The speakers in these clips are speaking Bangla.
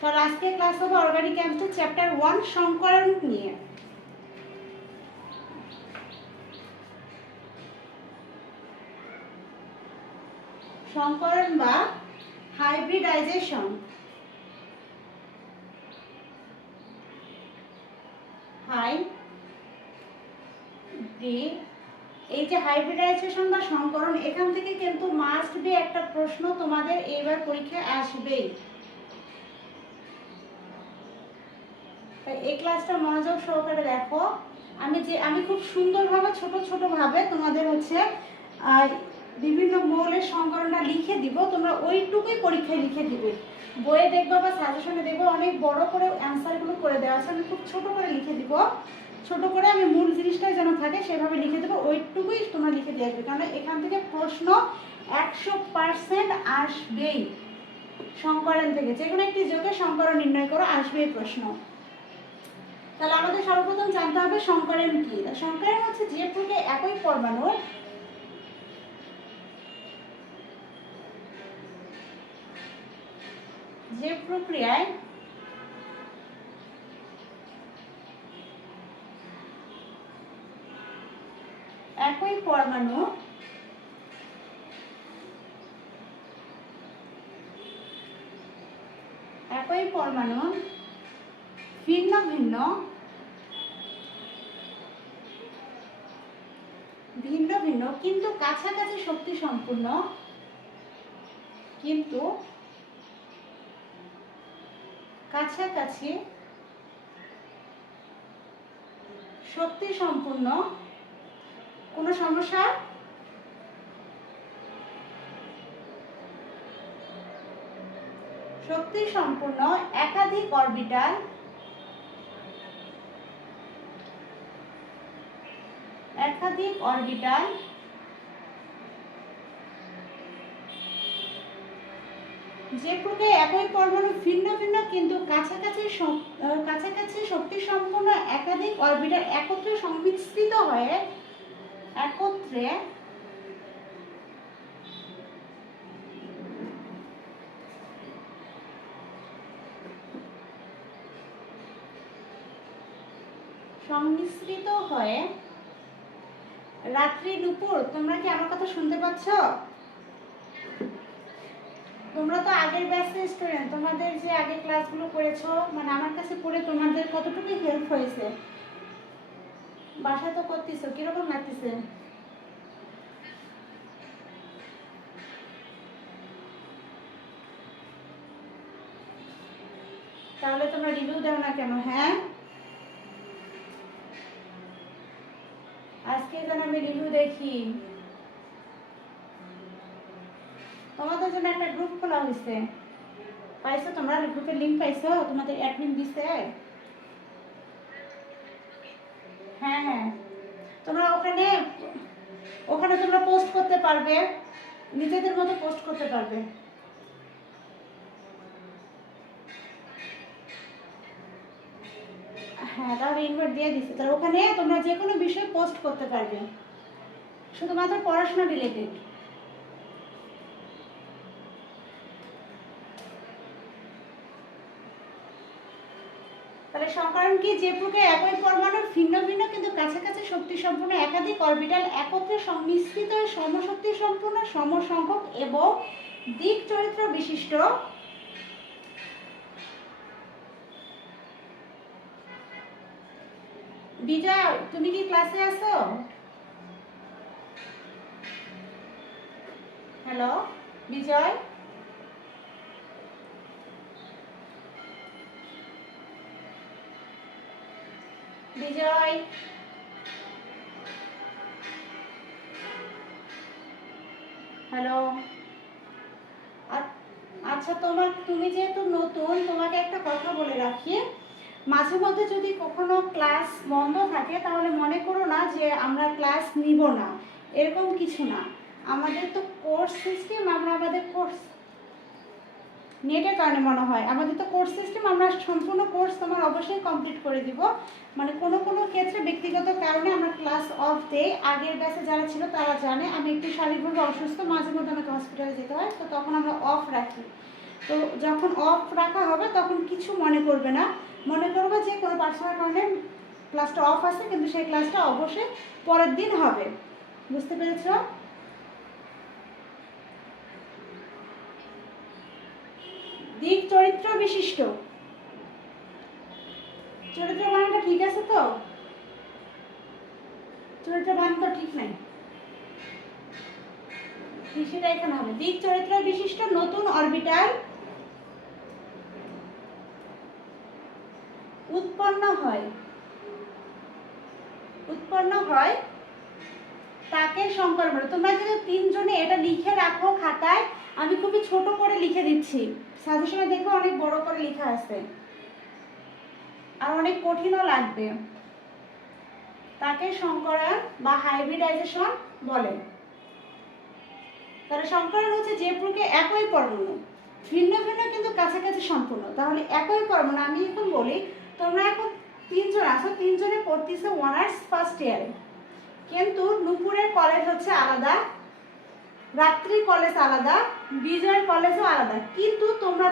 তাহলে আজকে ক্লাস হবে অর্গানিক কেমিস্ট্রি চ্যাপ্টার 1 সংকরণ নিয়ে। সংকরণ বা হাইব্রিডাইজেশন। এই যে হাইব্রিডাইজেশন বা সংকরণ, এখান থেকে কিন্তু মাস্ট বি একটা প্রশ্ন তোমাদের এইবার পরীক্ষায় আসবেই। এই ক্লাসটা মনোযোগ সহকারে দেখো। আমি খুব সুন্দরভাবে ছোট ছোট ভাবে তোমাদের হচ্ছে বিভিন্ন মৌলের সংকরণটা লিখে দিব, তোমরা ওইটুকুই পরীক্ষায় লিখে দিবে। বইয়ে দেখবো বা সাজেশনে দেখবো অনেক বড় করে অ্যান্সারগুলো করে দেওয়া আছে, আমি খুব ছোট করে লিখে দিব। ছোট করে আমি মূল জিনিসটাই যেন থাকে সেভাবে লিখে দেবো, ওইটুকুই তোমরা লিখে দিয়ে আসবে, কারণ এখান থেকে প্রশ্ন 100% আসবেই। সংকরণ থেকে যে কোনো একটি যোগের সংকরণ নির্ণয় করো, আসবেই প্রশ্ন। তাহলে আমাদের সর্বপ্রথম জানতে হবে সংকরণ কি। সংকরণ হচ্ছে যে প্রক্রিয়ায় একই পরমাণুর একই পরমাণু ভিন্ন ভিন্ন কিন্তু কাছাকাছি শক্তি সম্পূর্ণ কোনো সমস্যা? শক্তি সম্পূর্ণ একাধিক অরবিটাল যে প্রক্রিয়ায় একই পরমাণু ভিন্ন ভিন্ন কিন্তু কাছাকাছি শক্তি সম্পন্ন একাধিক অরবিটাল একত্রে সংমিশ্রিত হয়ে রাত্রি দুপুর। তোমরা কি আমার কথা শুনতে পাচ্ছ? তোমরা তো আগের ব্যাচের স্টুডেন্ট, তোমাদের যে আগে ক্লাসগুলো করেছো, মানে আমার কাছে পড়ে তোমাদের কতটুকু হেল্প হয়েছে? বাসায় তো করতেছো, কিরকম লাগতেছে? তাহলে তোমরা রিভিউ দাও না কেন? হ্যাঁ, আজকে যেন আমি রিভিউ দেখি। তোমাদের জন্য একটা গ্রুপ খোলা হয়েছে, পাইছো? তোমরা গ্রুপের লিংক পাইছো? তোমাদের অ্যাডমিন দিছে? হ্যাঁ, তোমরা ওখানে তোমরা পোস্ট করতে পারবে, নিজেদের মতো পোস্ট করতে পারবে। হ্যাঁ, তাহলে ইনভাইট দিয়ে দিচ্ছে। তাহলে ওখানে তোমরা যে কোনো বিষয়ে পোস্ট করতে পারবে, শুধুমাত্র পড়াশোনা রিলেটেড। তাহলে সংকরণ কি? যে প্রক্রিয়ায় একই পরমাণুর ভিন্ন ভিন্ন কিন্তু কাছাকাছি শক্তি সম্পন্ন একাধিক অরবিটাল একত্রে সংমিশ্রিত হয়ে সমশক্তি সম্পন্ন সমসংখ্যক এবং দিক চরিত্র বিশিষ্ট বিজয়, তুমি কি ক্লাসে আছো? হ্যালো বিজয়, হ্যালো। আচ্ছা, তুমি যেহেতু নতুন, তোমাকে একটা কথা বলে রাখি, মাঝে মধ্যে যদি কখনো ক্লাস বন্ধ থাকে তাহলে মনে করো না যে আমরা ক্লাস নিব না, এরকম কিছু না। আমাদের তো কোর্স সিস্টেম, আমাদের কোর্স নেটের কারণে মনে হয়, আমাদের তো কোর্স সিস্টেম, আমরা সম্পূর্ণ কোর্স তোমার অবশ্যই কমপ্লিট করে দিব। মানে কোনো ক্ষেত্রে ব্যক্তিগত কারণে আমরা ক্লাস অফ দেই। আগের ব্যাচে যারা ছিল তারা জানে আমি একটু শারীরিকভাবে অসুস্থ, মাঝে মধ্যে আমাকে হসপিটালে যেতে হয়, তো তখন আমরা অফ রাখি। তো যখন অফ রাখা হবে তখন কিছু মনে করবে না, মনে করবে যে কোনো পার্সোনাল কারণে ক্লাসটা অফ আছে, কিন্তু সেই ক্লাসটা অবশ্যই পরের দিন হবে। বুঝতে পেরেছ? দিক চরিত্র বিশিষ্ট, চরিত্র বানানটা ঠিক আছে তো? চরিত্র বানান তো ঠিক নাই, সেটা এখানে হবে। দিক চরিত্র বিশিষ্ট নতুন অরবিটাল উৎপন্ন হয়, উৎপন্ন হয় তাকে সংকরণ বলে। তোমরা যদি তিনজনে এটা লিখে রাখো খাতায়, আমি খুবই ছোট করে লিখে দিচ্ছি, সাজেশনে দেখো অনেক বড় করে লেখা আছে আর অনেক কঠিনও লাগবে। তাকে সংকরণ বা হাইব্রিডাইজেশন বলে। তাহলে সংকরণ হচ্ছে যে প্রক্রিয়া একই পরমাণু ভিন্ন ভিন্ন কিন্তু কাছাকাছি সম্পূর্ণ। তাহলে একই পরমাণু, আমি এখন বলি তোমরা এখন তিনজন আছো, তিনজনে পড়তেছে অনার্স ফার্স্ট ইয়ারে, কিন্তু নূপুরের কলেজ হচ্ছে আলাদা, রাত্রি কলেজ আলাদা, বিজয়ের কলেজও আলাদা, কিন্তু তোমরা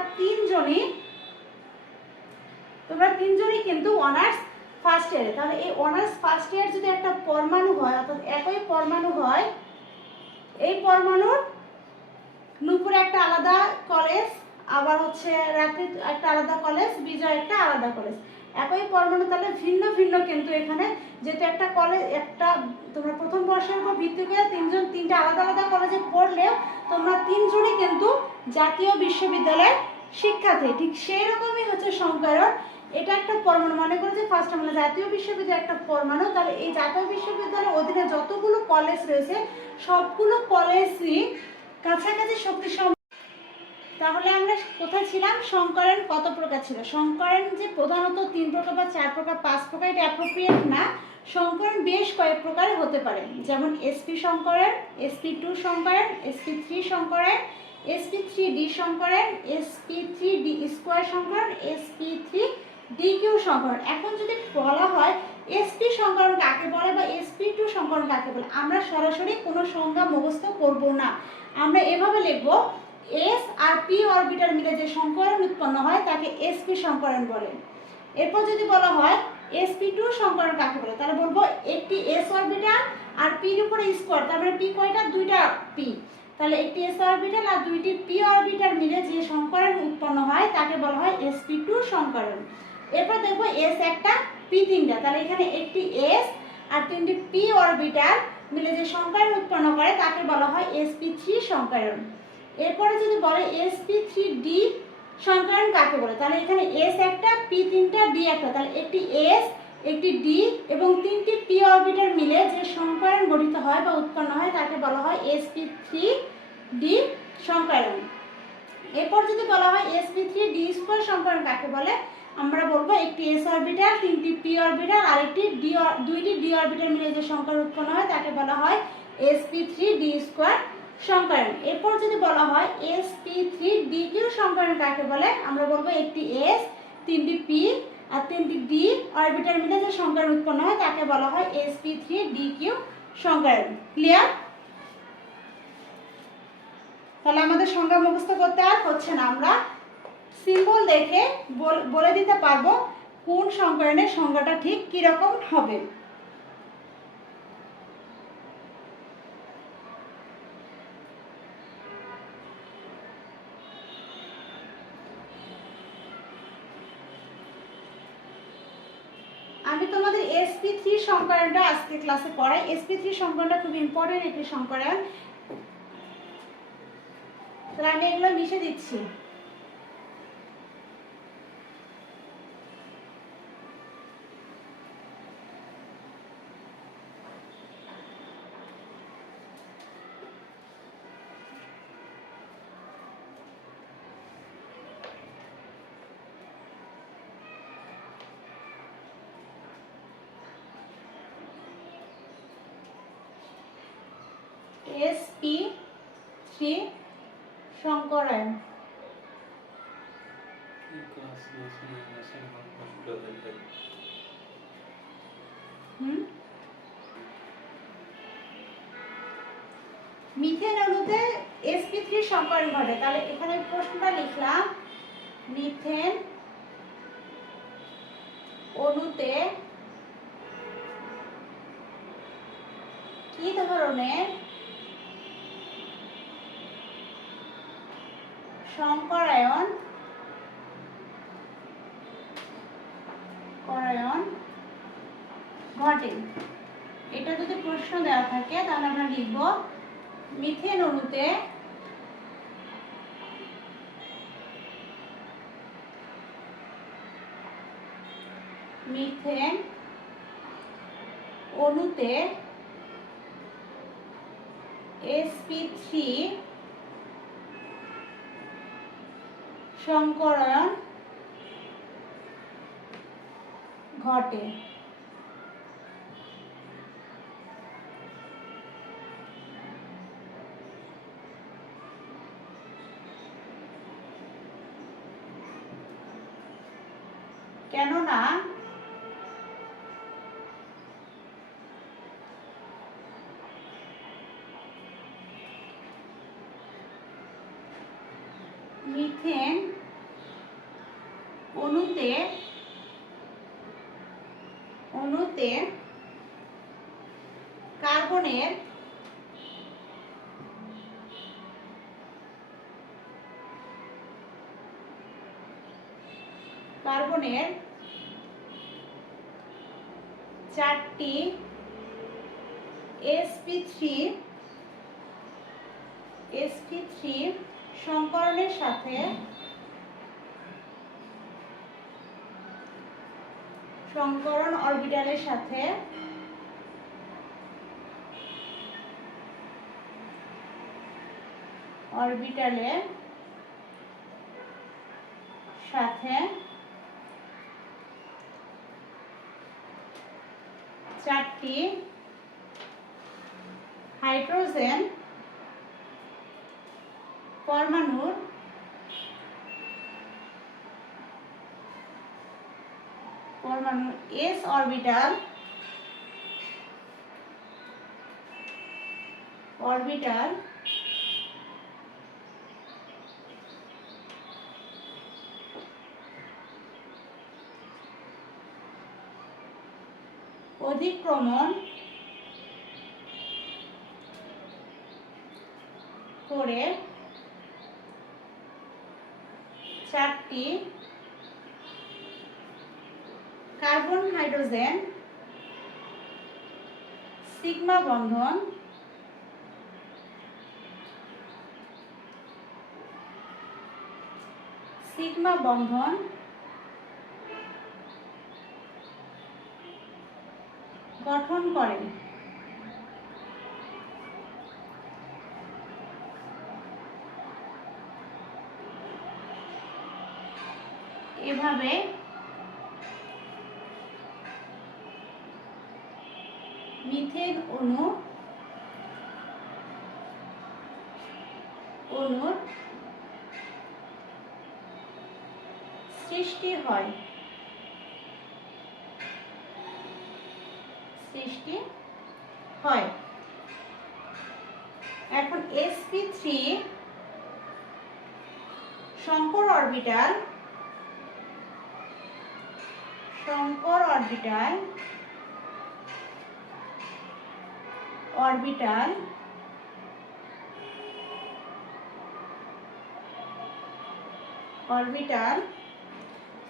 তিনজনই কিন্তু অনার্স ফার্স্ট ইয়ারে। তাহলে এই অনার্স ফার্স্ট ইয়ার যদি একটা পরমাণু হয়, অর্থাৎ একই পরমাণু হয়, এই পরমাণুর নূপুরে একটা আলাদা কলেজ, আবার হচ্ছে রাত্রি একটা আলাদা কলেজ, বিজয় একটা আলাদা কলেজ, একই পরমাণু তাহলে ভিন্ন ভিন্ন, কিন্তু এখানে যেহেতু একটা কলেজ, একটা তোমরা প্রথম বর্ষের উপর ভিত্তি করে তিনটা আলাদা আলাদা কলেজে পড়লেও তোমরা তিনজনই কিন্তু জাতীয় বিশ্ববিদ্যালয়ের শিক্ষার্থী। ঠিক সেই রকমই হচ্ছে সংকরণ, এটা একটা পরমাণু, মনে করো যে ফার্স্ট আমরা জাতীয় বিশ্ববিদ্যালয় একটা পরমাণু, তাহলে এই জাতীয় বিশ্ববিদ্যালয়ের অধীনে যতগুলো কলেজ রয়েছে সবগুলো কলেজই কাছাকাছি শক্তি। তাহলে আমরা কোথায় ছিলাম? সংকরণ কত প্রকার ছিল? সংকরণ যে প্রধানত 3 প্রকার বা 4 প্রকার 5 প্রকার, এটা অ্যাপ্রোপ্রিয়েট না। সংকরণ বেশ কয়েক প্রকারে হতে পারে, যেমন sp সংকরণ, sp2 সংকরণ, sp3 সংকরণ, sp3d সংকরণ, sp3d square সংকরণ, sp3dq সংকরণ। এখন যদি বলা হয় sp সংকরণ কাকে বলে বা sp2 সংকরণ কাকে বলে, আমরা সরাসরি কোনো সংজ্ঞা মুখস্থ করব না, আমরা এভাবে লিখব s আর p অরবিটাল মিলে যে সংকরণ উৎপন্ন হয় তাকে sp সংকরণ বলে। এরপর যদি বলা হয় sp2 সংকরণ কাকে বলে, তাহলে বলবো একটি s অরবিটাল আর p এর উপরে স্কয়ার, তার মানে p কয়টা? দুইটা p, তাহলে একটি s অরবিটাল আর দুইটি p অরবিটাল মিলে যে সংকরণ উৎপন্ন হয় তাকে বলা হয় sp2 সংকরণ। এরপর দেখব s একটা p তিনটা, তাহলে এখানে একটি s আর তিনটি p অরবিটাল মিলে যে সংকরণ উৎপন্ন করে তাকে বলা হয় sp3 সংকরণ। এরপরে যদি বলে sp3d সংকরণ কাকে বলে, তাহলে এখানে s একটা, p তিনটা, d একটা, তাহলে একটি s, একটি d এবং তিনটি p অরবিটাল মিলে যে সংকরণ গঠিত হয় বা উৎপন্ন হয় তাকে বলা হয় sp3d সংকরণ। এরপর যদি বলা হয় sp3d স্কয়ার সংকরণ কাকে বলে, আমরা বলবো একটি s অরবিটাল, তিনটি p অরবিটাল আর দুইটি d অরবিটাল মিলে যে সংকরণ উৎপন্ন হয় তাকে বলা হয় sp3d স্কয়ার সংকরণ। এরপর যদি বলা হয় sp3dq সংকরণ কাকে বলে, আমরা বলবো একটি s, তিনটি p আর তিনটি d অরবিটাল মিলে যে সংকরণ উৎপন্ন হয় তাকে বলা হয় sp3dq সংকরণ। ক্লিয়ার? তাহলে আমাদের সংজ্ঞা মুখস্থ করতে আর হচ্ছে না, আমরা সিম্বল দেখে বলে দিতে পারবো কোন সংকরণের সংজ্ঞাটা ঠিক কি রকম হবে। আমি তোমাদের sp3 সংকরণটা আজকে ক্লাসে পড়াই। sp3 সংকরণটা খুব ইম্পর্টেন্ট একটি সংকরণ, তাহলে আমি এগুলো মিশে দিচ্ছি। sp3 সংকরণ মিথেন অণুতে sp3 সংকরণ ঘটে। তাহলে এখানে প্রশ্নটা লিখলাম, মিথেন অণুতে কি ধরনের সংকরায়ন ঘটে? এটা যদি প্রশ্ন দেওয়া থাকে তাহলে আমরা লিখব মিথেন অণুতে sp3 সংকরায়ন ঘটে। কেননা মিথেন অণুতে কার্বনের চারটি sp3 সংকরণের সাথে সংকরণ অরবিটালের সাথে চারটি হাইড্রোজেন পরমাণুর s অরবিটাল অতিক্রমণ করে চারটি কার্বন হাইড্রোজেন সিগমা বন্ধন গঠন করে। এভাবে মিথেন অণুর সৃষ্টি হয়। এখন sp3 সংকর অরবিটাল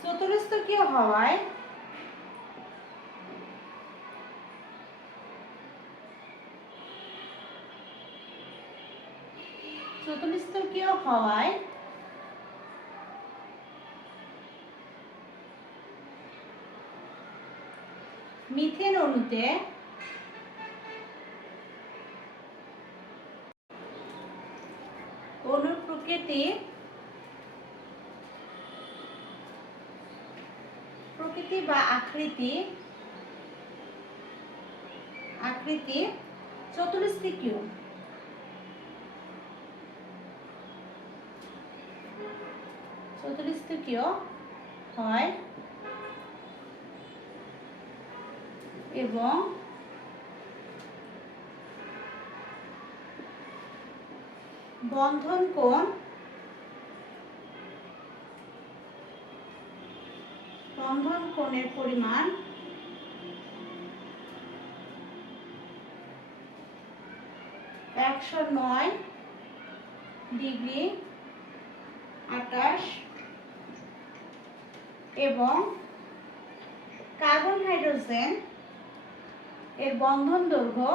চতুরস্থায়ী হওয়ায় মিথেন অণুতে অণুর প্রকৃতি বা আকৃতি চতুর্স্থিকীয় হয় এবং বন্ধন কোণ কোণের পরিমাণ 109 ডিগ্রি 28 এবং কার্বন হাইড্রোজেন এর বন্ধন দৈর্ঘ্য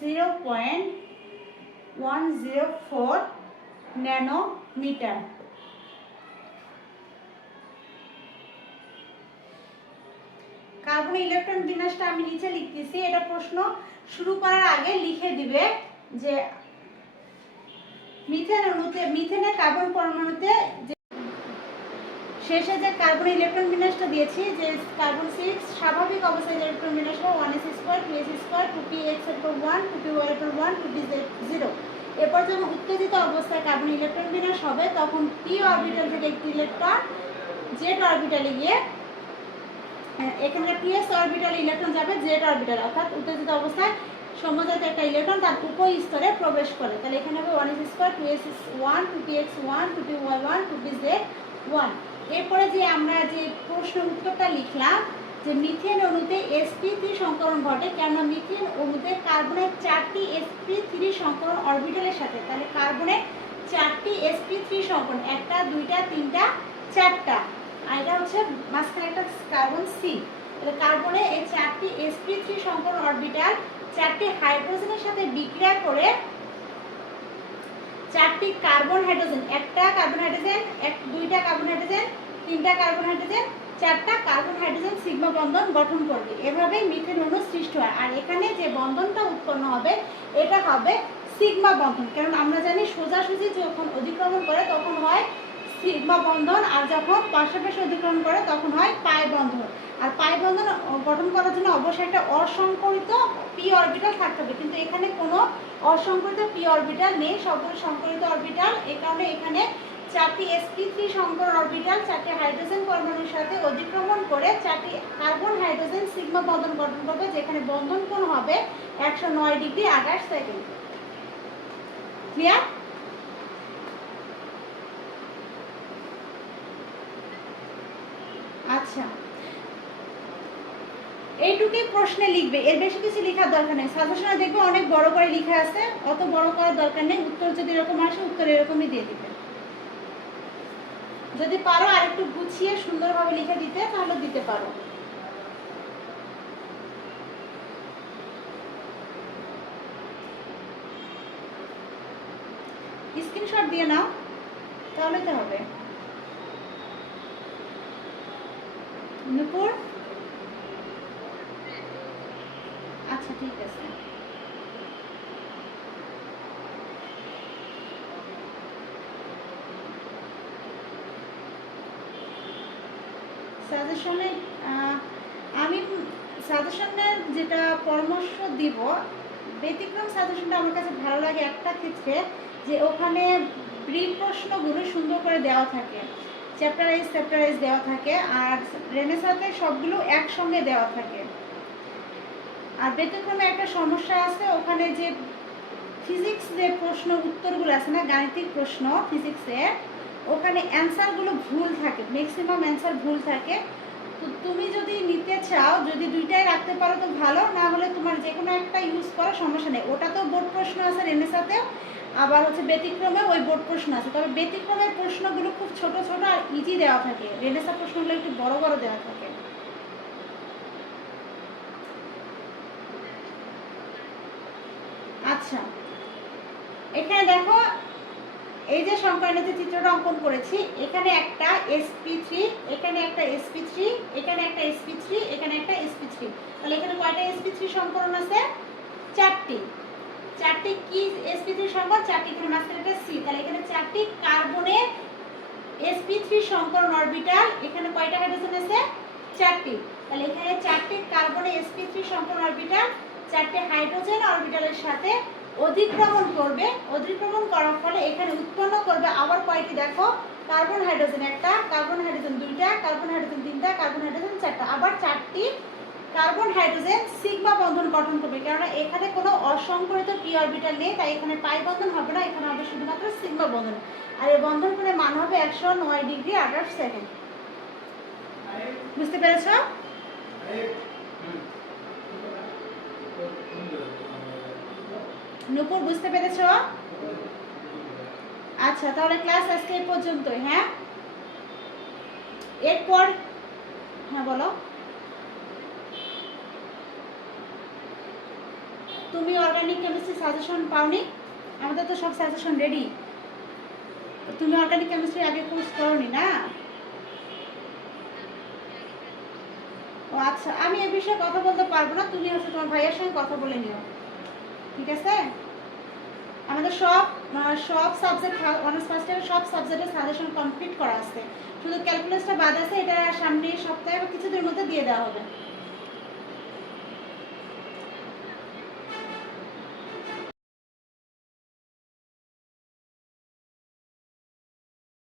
0.104 ন্যানোমিটার। কার্বন ইলেকট্রন বিন্যাসটা আমি নিচে লিখতেছি, এটা প্রশ্ন শুরু করার আগে লিখে দিবে যে মিথেনের কার্বন পরমাণুতে শেষে যে কার্বন ইলেকট্রন বিন্যাসটা দিয়েছি, যে কার্বন 6 স্বাভাবিক অবস্থায় ইলেকট্রন বিন্যাস হবে 1s2 2s2 2px1 2py1 2pz0। এরপর যখন উত্তেজিত অবস্থায় কার্বন ইলেকট্রন বিন্যাস হবে তখন p অরবিটাল থেকে একটি ইলেকট্রন z অরবিটালে গিয়ে এখানে ps অরবিটালে ইলেকট্রন যাবে z অরবিটাল, অর্থাৎ উত্তেজিত অবস্থায় সমজাত একটা ইলেকট্রন তার উপস্তরে প্রবেশ করে। তাহলে এখানে হবে 1s2 2s1 2px1 2py1 2pz1। এরপরে যে আমরা যে প্রশ্ন উত্তরটা লিখলাম যে মিথেন অণুতে sp3 সংকরণ ঘটে, কেন মিথেন অণুতে কার্বনের 4টি sp3 সংকরণ অরবিটালের সাথে, তাহলে কার্বনের 4টি sp3 সংকরণ, একটা দুইটা তিনটা চারটা, আর এটা হচ্ছে মাঝখানে একটা কার্বন c। তাহলে কার্বনে এই 4টি sp3 সংকরণ অরবিটাল 4টি হাইড্রোজেনের সাথে বিক্রিয়া করে 4টি কার্বন হাইড্রোজেন, একটা কার্বন হাইড্রোজেন, দুইটা কার্বন হাইড্রোজেন, তিনটা কার্বন হাইড্রোজেন, চারটা কার্বন হাইড্রোজেন সিগমা বন্ধন গঠন করবে। এভাবেই মিথেন অণু সৃষ্টি হয়। আর এখানে যে বন্ধনটা উৎপন্ন হবে এটা হবে সিগমা বন্ধন, কারণ আমরা জানি সোজাসুজি যখন অধিক্রমণ করে তখন হয় সিগমা বন্ধন, আর যখন পাশাপাশি অধিক্রমণ করে তখন হয় পাই বন্ধন। আর পাই বন্ধন গঠন করার জন্য অবশ্যই একটা অসংকরিত পি অরবিটাল থাকতে হবে, কিন্তু এখানে কোনো অসংকরিত পি অরবিটাল নেই, সবগুলো সংকরিত অরবিটাল। এই কারণে এখানে 4টি sp3 সংকরণ অরবিটাল 4টি হাইড্রোজেন পরমাণুর সাথে অধিক্রমণ করে 4টি কার্বন হাইড্রোজেন সিগমা বন্ধন গঠন করবে, যেখানে বন্ধন কোণ হবে 109 ডিগ্রি 28 সেকেন্ড। ক্লিয়ার? আচ্ছা, এইটুকুই প্রশ্নে লিখবে, এর বেশি কিছু লেখার দরকার নেই। সাজেশনে দেখবে অনেক বড় করে লেখা আছে, অত বড় করার দরকার নেই। উত্তর যদি এরকম আসে উত্তর এরকমই দিয়ে দিবে। যদি পারো আর একটু গুছিয়ে সুন্দরভাবে লিখে দিতে তাহলে দিতে পারো। স্ক্রিনশট দিয়ে নাও তাহলে তো হবে। নুপুর, আচ্ছা ঠিক আছে। সাজেশনে আমি সাজেশনের যেটা পরামর্শ দিব, ব্যতিক্রম সাজেশনটা আমার কাছে ভালো লাগে একটা ক্ষেত্রে, যে ওখানে ব্রিফ প্রশ্নগুলো সুন্দর করে দেওয়া থাকে, চ্যাপ্টার ওয়াইজ দেওয়া থাকে, আর রেনেসাতে সবগুলো একসঙ্গে দেওয়া থাকে। আর ব্যতিক্রমে একটা সমস্যা আছে, ওখানে যে ফিজিক্স যে প্রশ্ন উত্তরগুলো আছে না, গাণিতিক প্রশ্ন ফিজিক্সের, ওখানে অ্যান্সারগুলো ভুল থাকে, ম্যাক্সিমাম অ্যান্সার ভুল থাকে। তো তুমি যদি নিতে চাও, যদি দুইটাই রাখতে পারো তো ভালো, না হলে তোমার যে কোনো একটা ইউজ করা সমস্যা নেই। ওটাতেও বোর্ড প্রশ্ন আছে রেনেসাতেও, আবার হচ্ছে ব্যতিক্রমে ওই বোর্ড প্রশ্ন আছে। তবে ব্যতিক্রমের প্রশ্নগুলো খুব ছোট ছোট আর ইজি দেওয়া থাকে, রেনেসা প্রশ্নগুলো একটু বড় বড় দেওয়া থাকে। আচ্ছা, এখানে দেখো এই যে সংকরণের যে চিত্রটা অঙ্কন করেছি, এখানে একটা sp3, এখানে একটা sp3, এখানে একটা sp3, এখানে একটা sp3। তাহলে এখানে কয়টা sp3 সংকরণ আছে? 4টি। 4টি কি sp3 সংকরণ? 4টি। এখানে মাঝখানে একটা c, তাহলে এখানে 4টি কার্বনের sp3 সংকরণ অরবিটাল। এখানে কয়টা হাইড্রোজেন আছে? 4টি। তাহলে এখানে 4টি কার্বনের sp3 সংকরণ অরবিটাল 4টি হাইড্রোজেন অরবিটালের সাথে অধিক্রমণ করবে। অধিক্রমণ করার ফলে এখানে উৎপন্ন করবে আবার কয়টি? দেখো, কার্বন হাইড্রোজেন একটা, কার্বন হাইড্রোজেন দুইটা, কার্বন হাইড্রোজেন তিনটা, কার্বন হাইড্রোজেন চারটা, আবার 4টি কার্বন হাইড্রোজেন সিগমা বন্ধন গঠন করবে, কেননা এখানে কোনো অসংকরিত পি অরবিটাল নেই, তাই এখানে পাই বন্ধন হবে না, এখানে হবে শুধুমাত্র সিগমা বন্ধন। আর এই বন্ধন করে মান হবে 109 ডিগ্রি 28 সেকেন্ড। বুঝতে পেরেছ? নূপুর বুঝতে পেরেছ? আচ্ছা, তাহলে ক্লাস আজকে এই পর্যন্তই। হ্যাঁ, এরপর হ্যাঁ বলো। তুমি অর্গানিক কেমিস্ট্রি সাজেশন পাওনি? আমাদের তো সব সাজেশন রেডি। তুমি অর্গানিক কেমিস্ট্রি আগে কোর্স করোনি না? ও আচ্ছা, আমি এ বিষয়ে কথা বলতে পারবো না, তুমি হচ্ছে তোমার ভাইয়ের সঙ্গে কথা বলে নিও, ঠিক আছে? আমাদের সব সব সাবজেক্ট অনার্স ফার্স্ট ইয়ারের সব সাবজেক্টের সাজেশন কমপ্লিট করা আছে, শুধু ক্যালকুলাসটা বাদ আছে, এটা সামনের সপ্তাহে বা কিছুদিনের মধ্যে দিয়ে দেওয়া হবে।